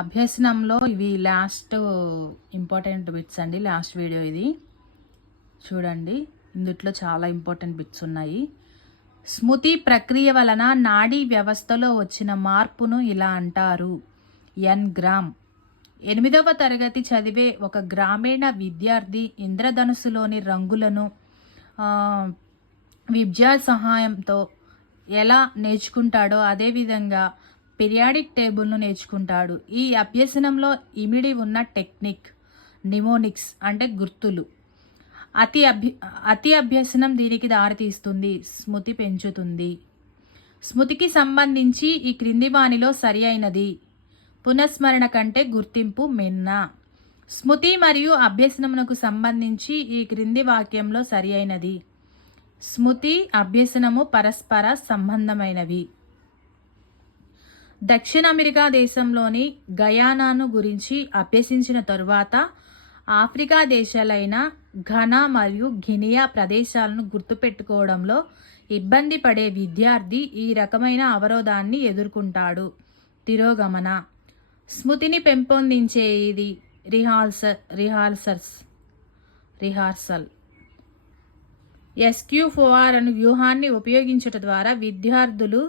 అభ్యసనంలో ఇవి last important bits అండి. Last video ఇది చూడండి. ఇందుట్లో చాలా ఇంపార్టెంట్ బిట్స్ ఉన్నాయి. స్మృతి ప్రక్రియ వలన నాడీ వ్యవస్థలో వచ్చిన మార్పును ఇలా అంటారు. ఎన్గ్రామ్. 8వ తరగతి చదివే ఒక గ్రామీణ విద్యార్థి ఇంద్రధనుస్సులోని రంగులను విద్యా సహాయంతో ఎలా నేర్చుకుంటాడో అదేవిధంగా పీరియాడిక్ టేబుల్ను నేర్చుకుంటాడు. ఈ అభ్యసనంలో ఇమిడి ఉన్న టెక్నిక్ నిమోనిక్స్ అంటే గుర్తులు. అతి అభ్యసనం దీనికి దారితీస్తుంది, స్మృతి పెంచుతుంది. స్మృతికి సంబంధించి ఈ క్రింది వానిలో సరి అయినది. పునఃస్మరణ కంటే గుర్తింపు మిన్న. స్మృతి మరియు అభ్యసనమునకు సంబంధించి ఈ క్రింది వాక్యంలో సరి అయినది. స్మృతి అభ్యసనము పరస్పర సంబంధమైనవి. దక్షిణ అమెరికా దేశంలోని గయానాను గురించి అభ్యసించిన తరువాత ఆఫ్రికా దేశాలైన ఘనా మరియు గినియా ప్రదేశాలను గుర్తుపెట్టుకోవడంలో ఇబ్బంది పడే విద్యార్థి ఈ రకమైన అవరోధాన్ని ఎదుర్కొంటాడు. తిరోగమన. స్మృతిని పెంపొందించేది రిహార్సల్. SQ4R అను వ్యూహాన్ని ఉపయోగించడం ద్వారా విద్యార్థులు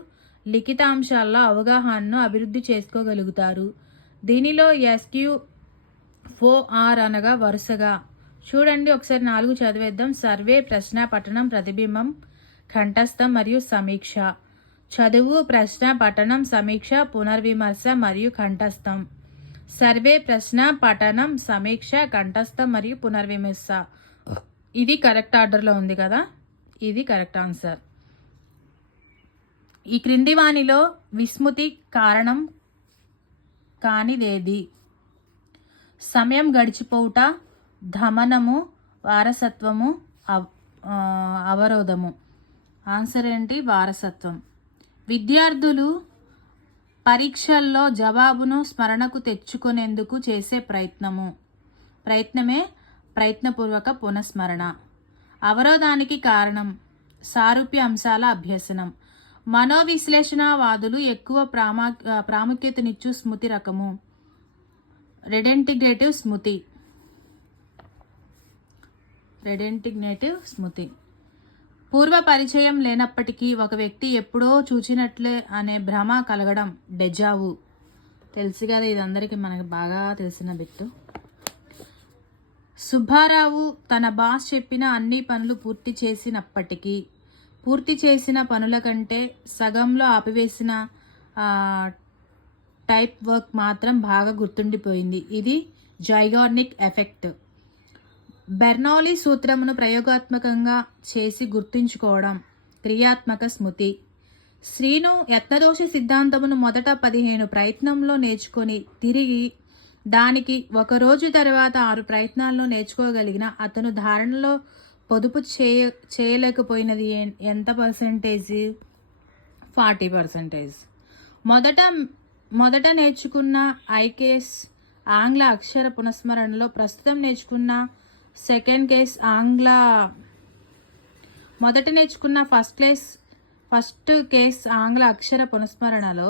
లిఖితాంశాల్లో అవగాహనను అభివృద్ధి చేసుకోగలుగుతారు. దీనిలో SQ4R అనగా వరుసగా చూడండి. ఒకసారి 4 చదివేద్దాం. సర్వే, ప్రశ్న, పఠనం, ప్రతిబింబం, కంఠస్థం మరియు సమీక్ష. చదువు, ప్రశ్న, పఠనం, సమీక్ష, పునర్విమర్శ మరియు కంఠస్థం. సర్వే, ప్రశ్న, పఠనం, సమీక్ష, కంఠస్థం మరియు పునర్విమర్శ. ఇది కరెక్ట్ ఆర్డర్లో ఉంది కదా, ఇది కరెక్ట్ ఆన్సర్. ఈ క్రింది వానిలో విస్మృతి కారణం కానిదేది? సమయం గడిచిపోవుట, ధమనము, వారసత్వము, అవరోధము. ఆన్సర్ ఏంటి? వారసత్వం. విద్యార్థులు పరీక్షల్లో జవాబును స్మరణకు తెచ్చుకునేందుకు చేసే ప్రయత్నమే ప్రయత్నపూర్వక పునఃస్మరణ. అవరోధానికి కారణం సారూప్య అంశాల అభ్యసనం. మనోవిశ్లేషణవాదులు ఎక్కువ ప్రాముఖ్యతనిచ్చు స్మృతి రకము రెడెంటిగ్రేటివ్ స్మృతి. పూర్వ పరిచయం లేనప్పటికీ ఒక వ్యక్తి ఎప్పుడో చూచినట్లే అనే భ్రమ కలగడం డెజావు. తెలుసు కదా, ఇది అందరికీ మనకు బాగా తెలిసిన బిట్టు. సుబ్బారావు తన బాస్ చెప్పిన అన్ని పనులు పూర్తి చేసిన పనుల కంటే సగంలో ఆపివేసిన టైప్ వర్క్ మాత్రం బాగా గుర్తుండిపోయింది. ఇది జైగార్నిక్ ఎఫెక్ట్. బెర్నౌలీ సూత్రమును ప్రయోగాత్మకంగా చేసి గుర్తుంచుకోవడం క్రియాత్మక స్మృతి. శ్రీను యత్నదోషి సిద్ధాంతమును మొదట 15 ప్రయత్నంలో నేర్చుకొని తిరిగి దానికి 1 రోజు తర్వాత 6 ప్రయత్నాలను నేర్చుకోగలిగిన అతను ధారణలో పొదుపు చేయలేకపోయినది ఎంత పర్సెంటేజ్? 40%. మొదట నేర్చుకున్న ఐకేస్ ఆంగ్ల అక్షర పునఃస్మరణలో, ప్రస్తుతం నేర్చుకున్న సెకండ్ కేస్ మొదట నేర్చుకున్న ఫస్ట్ కేస్ ఆంగ్ల అక్షర పునఃస్మరణలో,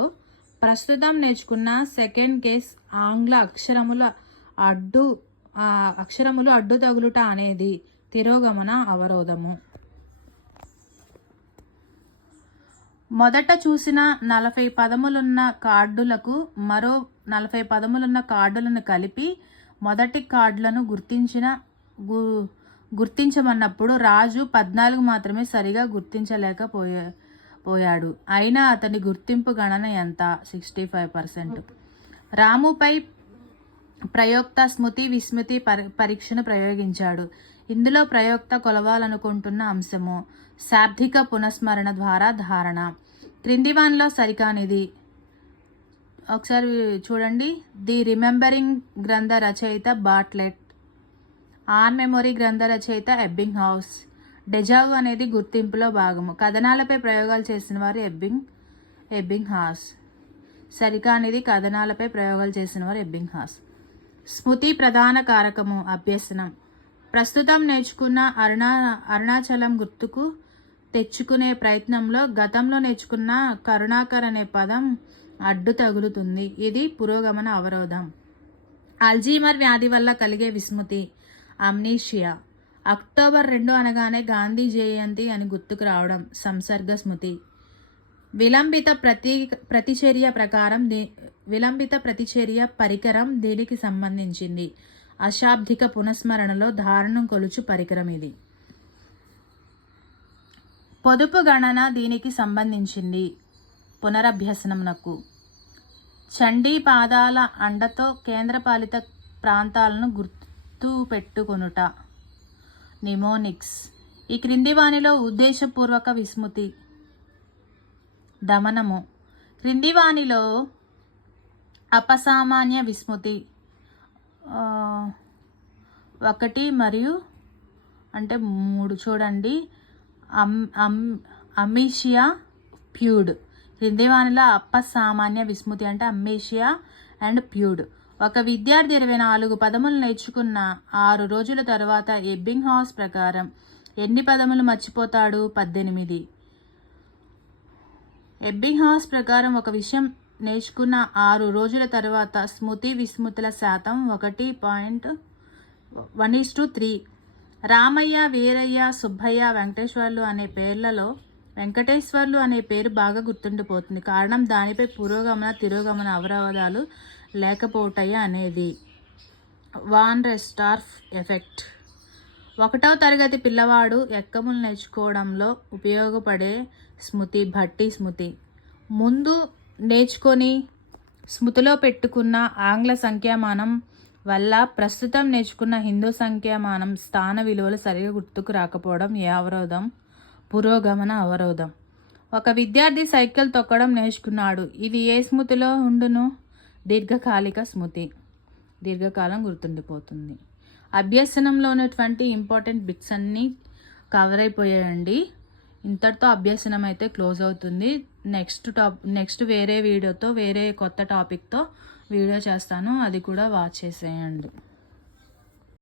ప్రస్తుతం నేర్చుకున్న సెకండ్ కేస్ ఆంగ్ల అక్షరములు అడ్డు తగులుట అనేది తిరోగమన అవరోధము. మొదట చూసిన 40 పదములున్న కార్డులకు మరో 40 పదములున్న కార్డులను కలిపి మొదటి కార్డులను గుర్తించమన్నప్పుడు రాజు 14 మాత్రమే సరిగా గుర్తించలేకపోయాడు. అయినా అతని గుర్తింపు గణన ఎంత? 65%. రాముపై ప్రయోక్త స్మృతి విస్మృతి పరీక్షను ప్రయోగించాడు. ఇందులో ప్రయోక్త కొలవాలనుకుంటున్న అంశము శాబ్దిక పునఃస్మరణ ద్వారా ధారణ. క్రింది వానిలో సరికానిది ఒకసారి చూడండి. ది రిమెంబరింగ్ గ్రంథ రచయిత బాట్లెట్. ఆన్ మెమొరీ గ్రంథ రచయిత ఎబ్బింగ్ హౌస్. డెజావు అనేది గుర్తింపులో భాగము. కథనాలపై ప్రయోగాలు చేసిన వారు ఎబ్బింగ్ హాస్. సరికానిది కథనాలపై ప్రయోగాలు చేసిన వారు ఎబ్బింగ్ హాస్. స్మృతి ప్రధాన కారకము అభ్యసనం. ప్రస్తుతం నేర్చుకున్న అరుణాచలం గుర్తుకు తెచ్చుకునే ప్రయత్నంలో గతంలో నేర్చుకున్న కరుణాకర్ అనే పదం అడ్డు తగులుతుంది. ఇది పురోగమన అవరోధం. అల్జీమర్ వ్యాధి వల్ల కలిగే విస్మృతి, అమ్నీషియా. అక్టోబర్ 2 అనగానే గాంధీ జయంతి అని గుర్తుకు రావడం, సంసర్గ స్మృతి. విలంబిత ప్రతిచర్య పరికరం దీనికి సంబంధించింది. అశాబ్దిక పునఃస్మరణలో ధారణం కొలుచు పరికరం ఇది. పొదుపు గణన దీనికి సంబంధించింది. పునరభ్యసనమునకు. చండీ పాదాల అండతో కేంద్రపాలిత ప్రాంతాలను గుర్తు పెట్టుకొనుట, నిమోనిక్స్. ఈ క్రింది వానిలో ఉద్దేశపూర్వక విస్మృతి, దమనము. క్రింది వానిలో అపసామాన్య విస్మృతి 1 మరియు 3 చూడండి. అమీషియా ప్యూడ్. క్రింది వానిలో అపసామాన్య విస్మృతి అంటే అమ్మేషియా అండ్ ప్యూడ్. ఒక విద్యార్థి 24 పదములు నేర్చుకున్న 6 రోజుల తర్వాత ఎబ్బింగ్హాస్ ప్రకారం ఎన్ని పదములు మర్చిపోతాడు? 18. ఎబ్బింగ్హాస్ ప్రకారం ఒక విషయం నేర్చుకున్న 6 రోజుల తర్వాత స్మృతి విస్మృతుల శాతం 1:3. రామయ్య, వీరయ్య, సుబ్బయ్య, వెంకటేశ్వర్లు అనే పేర్లలో వెంకటేశ్వర్లు అనే పేరు బాగా గుర్తుండిపోతుంది. కారణం దానిపై పురోగమన తిరోగమన అవరోధాలు లేకపోవటయ్య అనేది. Von Restorff effect. 1వ తరగతి పిల్లవాడు ఎక్కములు నేర్చుకోవడంలో ఉపయోగపడే స్మృతి భట్టి స్మృతి. ముందు నేర్చుకొని స్మృతిలో పెట్టుకున్న ఆంగ్ల సంఖ్యామానం వల్ల ప్రస్తుతం నేర్చుకున్న హిందూ సంఖ్యామానం స్థాన విలువలు సరిగా గుర్తుకు రాకపోవడం ఏ అవరోధం? పురోగమన అవరోధం. ఒక విద్యార్థి సైకిల్ తొక్కడం నేర్చుకున్నాడు. ఇది ఏ స్మృతిలో ఉండును? దీర్ఘకాలిక స్మృతి. దీర్ఘకాలం గుర్తుండిపోతుంది. అభ్యసనంలో ఉన్నటువంటి ఇంపార్టెంట్ బిట్స్ అన్నీ కవర్ అయిపోయాయండి. ఇంతటితో అభ్యసనం అయితే క్లోజ్ అవుతుంది. నెక్స్ట్ వేరే వీడియోతో వేరే కొత్త టాపిక్తో వీడియో చేస్తాను. అది కూడా వాచ్ చేసేయండి.